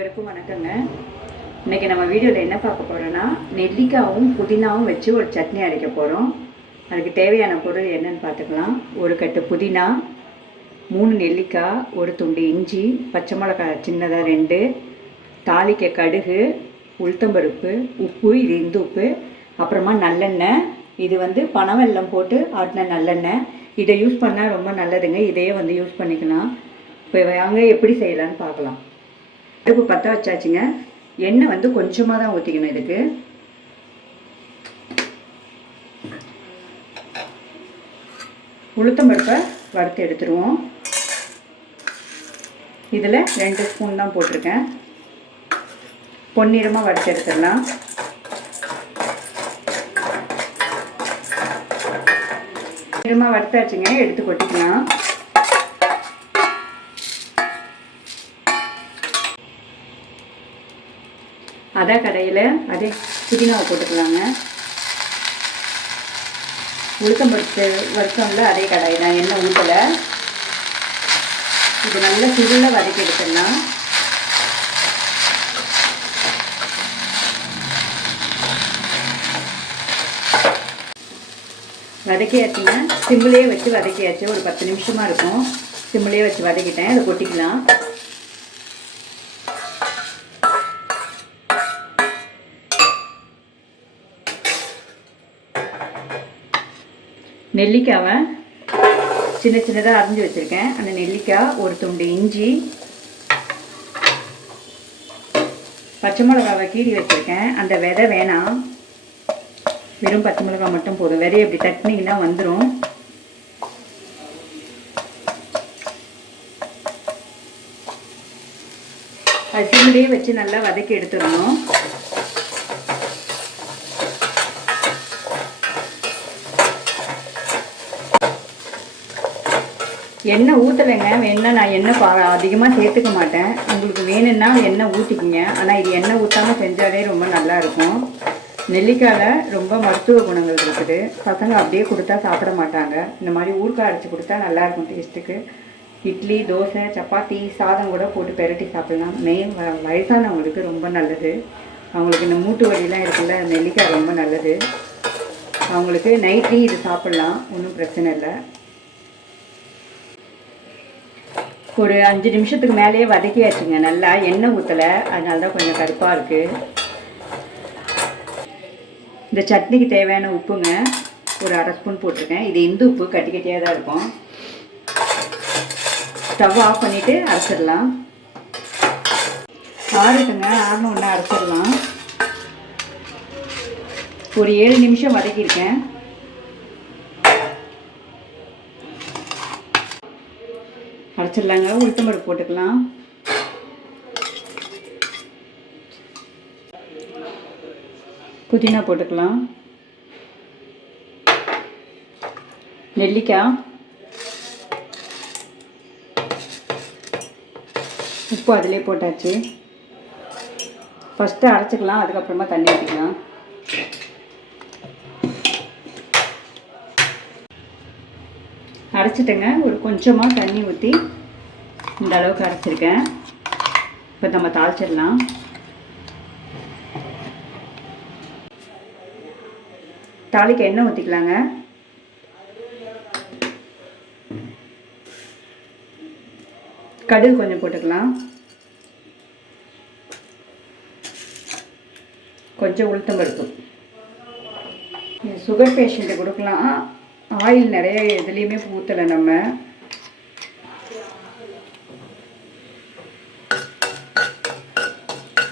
அனைவருக்கும் வணக்கங்க. இன்றைக்கி நம்ம வீடியோவில் என்ன பார்க்க போகிறோன்னா, நெல்லிக்காவும் புதினாவும் வச்சு ஒரு சட்னி அரைக்க போகிறோம். அதுக்கு தேவையான பொருள் என்னென்னு பார்த்துக்கலாம். ஒரு கட்டு புதினா, 3 நெல்லிக்காய், ஒரு துண்டு இஞ்சி, பச்சை மிளகாய் சின்னதாக 2, தாளிக்க கடுகு, உளுத்தம்பருப்பு, உப்பு, இது இந்து உப்பு, அப்புறமா நல்லெண்ணெய். இது பனவெல்லம் போட்டு ஆட்டின நல்லெண்ணெய். இதை யூஸ் பண்ணால் ரொம்ப நல்லதுங்க. இதையே யூஸ் பண்ணிக்கலாம். இப்போ வாங்க எப்படி செய்யலான்னு பார்க்கலாம். அடுப்பு பற்ற வச்சாச்சுங்க. எண்ணெய் கொஞ்சமாக தான் ஊற்றிக்கணும். இதுக்கு உளுத்தம்பருப்பை வறுத்து எடுத்துருவோம். இதில் 2 ஸ்பூன் தான் போட்டிருக்கேன். பொன்னிறமாக வறுத்து எடுத்துடலாம். நிறமாக வறுத்தாச்சுங்க. எடுத்து கொட்டிக்கலாம். அதே கடையில் அதே புதினாவை போட்டுக்கலாங்க. உளுத்தம்பருப்பு வறுத்தோம்ல, அதே கடாய் தான், எண்ணெய் ஊற்றலை. இது நல்லா சுருளை வதக்கி எடுத்துடலாம். வதக்கியாச்சுங்க. சிம்மிலே வச்சு வதக்கியாச்சு. ஒரு 10 நிமிஷமாக இருக்கும். சிம்மிலே வச்சு வதக்கிட்டேன். அதை கொட்டிக்கலாம். நெல்லிக்காவை சின்ன சின்னதாக அரிஞ்சு வச்சுருக்கேன். அந்த நெல்லிக்காய், ஒரு துண்டு இஞ்சி, பச்சை மிளகாவை கீறி வச்சுருக்கேன். அந்த விதை வேணாம், வெறும் பச்சை மிளகாய் மட்டும் போதும். விதையை இப்படி தட்டினீங்கன்னா வந்துடும். அது சிம்மிலே வச்சு நல்லா வதக்கி எடுத்துடணும். எண்ணெய் ஊற்றலைங்க. வேணுன்னா நான் எண்ணெய் அதிகமாக சேர்த்துக்க மாட்டேன். உங்களுக்கு வேணும்னா எண்ணெய் ஊற்றிக்கிங்க. ஆனால் இது எண்ணெய் ஊற்றாமல் செஞ்சாலே ரொம்ப நல்லாயிருக்கும். நெல்லிக்காயில் ரொம்ப மருத்துவ குணங்கள் இருக்குது. பசங்க அப்படியே கொடுத்தா சாப்பிட மாட்டாங்க. இந்த மாதிரி ஊறுகாய் அரைச்சி கொடுத்தா நல்லாயிருக்கும் டேஸ்ட்டுக்கு. இட்லி, தோசை, சப்பாத்தி, சாதம் கூட போட்டு பெரட்டி சாப்பிட்லாம். மெயின் வயசானவங்களுக்கு ரொம்ப நல்லது. அவங்களுக்கு இந்த மூட்டு வலிலாம் இருக்குல்ல, நெல்லிக்காய் ரொம்ப நல்லது. அவங்களுக்கு நைட்லேயும் இது சாப்பிட்லாம், ஒன்றும் பிரச்சனை இல்லை. ஒரு 5 நிமிஷத்துக்கு மேலேயே வதக்கியாச்சுங்க. நல்லா எண்ணெய் ஊற்றலை, அதனால தான் கொஞ்சம் கருப்பாக இருக்குது. இந்த சட்னிக்கு தேவையான உப்புங்க, ஒரு 1/2 ஸ்பூன் போட்டிருக்கேன். இது இந்து உப்பு, கட்டி கட்டியாக தான் இருக்கும். ஸ்டவ் ஆஃப் பண்ணிவிட்டு அரைச்சிடலாம். ஆறுட்டுங்க. ஆறுனு ஒன்று அரைச்சிடலாம். ஒரு 7 நிமிஷம் வதக்கியிருக்கேன். அரைச்சிடலாங்க. உளுத்தம்பருப்பு போட்டுக்கலாம். புதினா போட்டுக்கலாம். நெல்லிக்காய், உப்பு அதிலே போட்டாச்சு. ஃபஸ்ட்டு அரைச்சிக்கலாம், அதுக்கப்புறமா தண்ணி ஊற்றிக்கலாம். அரைச்சிட்டேங்க. ஒரு கொஞ்சமாக தண்ணி ஊற்றி இந்த அளவுக்கு அரைச்சிருக்கேன். இப்போ நம்ம தாளிச்சிடலாம். தாளிக்கு எண்ணெய் ஊற்றிக்கலாங்க. கடுகு கொஞ்சம் போட்டுக்கலாம். கொஞ்சம் உளுத்தம்பருப்பு. சுகர் பேஷண்ட்டு கொடுக்கலாம். ஆயில் நிறைய எதுலேயுமே ஊற்றலை நம்ம.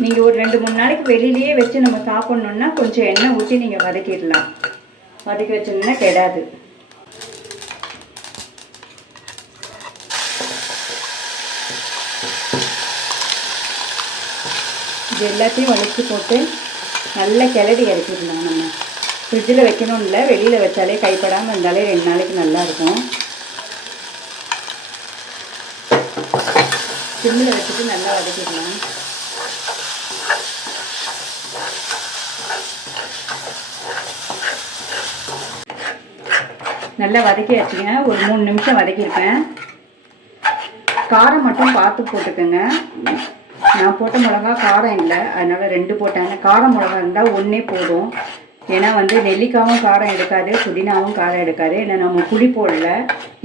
நீங்கள் ஒரு 2-3 நாளைக்கு வெளியிலேயே வச்சு நம்ம சாப்பிட்ணுன்னா கொஞ்சம் எண்ணெய் ஊற்றி நீங்கள் வதக்கிடலாம். வதக்கி வச்சோம்னா கெடாது. இது எல்லாத்தையும் வலிச்சு போட்டு நல்லா கிளறி இறக்கிடலாம். நம்ம ஃப்ரிட்ஜில் வைக்கணும் இல்லை, வெளியில் வச்சாலே கைப்படாமல் இருந்தாலே 2 நாளைக்கு நல்லாயிருக்கும். சிம்மில் வச்சுட்டு நல்லா வதக்கிடலாம். நல்லா வதக்கி வச்சுங்க. ஒரு 3 நிமிஷம் வதக்கியிருப்பேன். காரம் மட்டும் பார்த்து போட்டுக்கோங்க. நான் போட்ட மிளகா காரம் இல்லை, அதனால் 2 போட்டேன். காரம் மிளகா இருந்தால் ஒன்றே போதும். ஏன்னா வந்து நெல்லிக்காவும் காரம் எடுக்காது, புதினாவும் காரம் எடுக்காது. ஏன்னா நம்ம புளி போடல,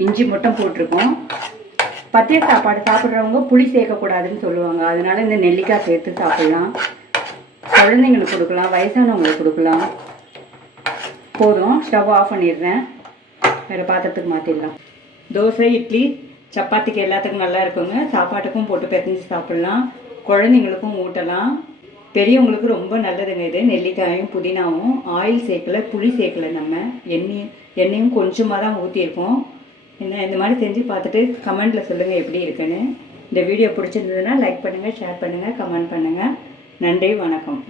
இஞ்சி மட்டும் போட்டிருக்கோம். பத்திய சாப்பாடு சாப்பிட்றவங்க புளி சேர்க்கக்கூடாதுன்னு சொல்லுவாங்க. அதனால் இந்த நெல்லிக்காய் சேர்த்து சாப்பிட்லாம். குழந்தைங்களுக்கு கொடுக்கலாம், வயசானவங்களுக்கு கொடுக்கலாம். போதும், ஸ்டவ் ஆஃப் பண்ணிடுறேன். வேறு பாத்திரத்துக்கு மாற்றிடலாம். தோசை, இட்லி, சப்பாத்திக்கு எல்லாத்துக்கும் நல்லா இருக்குங்க. சாப்பாட்டுக்கும் போட்டு பிசைஞ்சு சாப்பிட்லாம், குழந்தைங்களுக்கும் ஊட்டலாம். பெரியவங்களுக்கு ரொம்ப நல்லதுங்க இது. நெல்லிக்காயும் புதினாவும் ஆயில் சேர்க்கலை, புளி சேர்க்கலை. நம்ம எண்ணெயும் கொஞ்சமாக தான் ஊற்றியிருக்கோம். இந்த மாதிரி செஞ்சு பார்த்துட்டு கமெண்ட்டில் சொல்லுங்கள் எப்படி இருக்குன்னு. இந்த வீடியோ பிடிச்சிருந்ததுன்னா லைக் பண்ணுங்கள், ஷேர் பண்ணுங்கள், கமெண்ட் பண்ணுங்கள். நன்றி, வணக்கம்.